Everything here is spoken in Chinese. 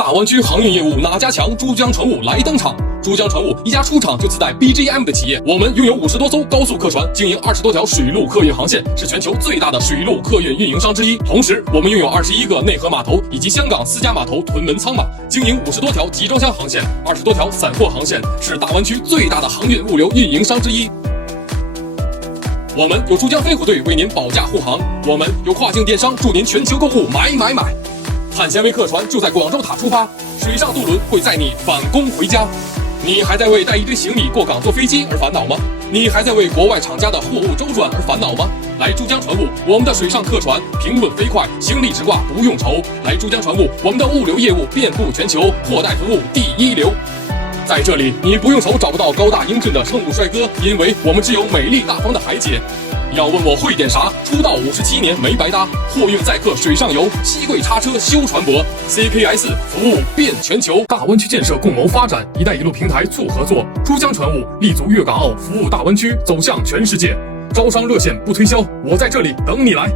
大湾区航运业务哪家强？珠江船务来登场。珠江船务一家出厂就自带 BGM 的企业，我们拥有50多艘高速客船，经营20多条水陆客运航线，是全球最大的水陆客运运营商之一。同时，我们拥有21个内河码头以及香港4家码头屯门仓码，经营50多条集装箱航线，20多条散货航线，是大湾区最大的航运物流运营商之一。我们有珠江飞虎队为您保驾护航，我们有跨境电商助您全球购物买。碳纤维客船就在广州塔出发，水上渡轮会载你返工回家。你还在为带一堆行李过港坐飞机而烦恼吗？你还在为国外厂家的货物周转而烦恼吗？来珠江船务，我们的水上客船平稳飞快，行李直挂不用愁。来珠江船务，我们的物流业务遍布全球，货代服务第一流。在这里，你不用愁找不到高大英俊的乘务帅哥，因为我们只有美丽大方的海姐。要问我会点啥？出道57年没白搭，货运载客水上游，西柜叉车修船舶 ，CKS 服务遍全球。大湾区建设共谋发展，一带一路平台促合作，珠江船务立足粤港澳，服务大湾区，走向全世界。招商热线不推销，我在这里等你来。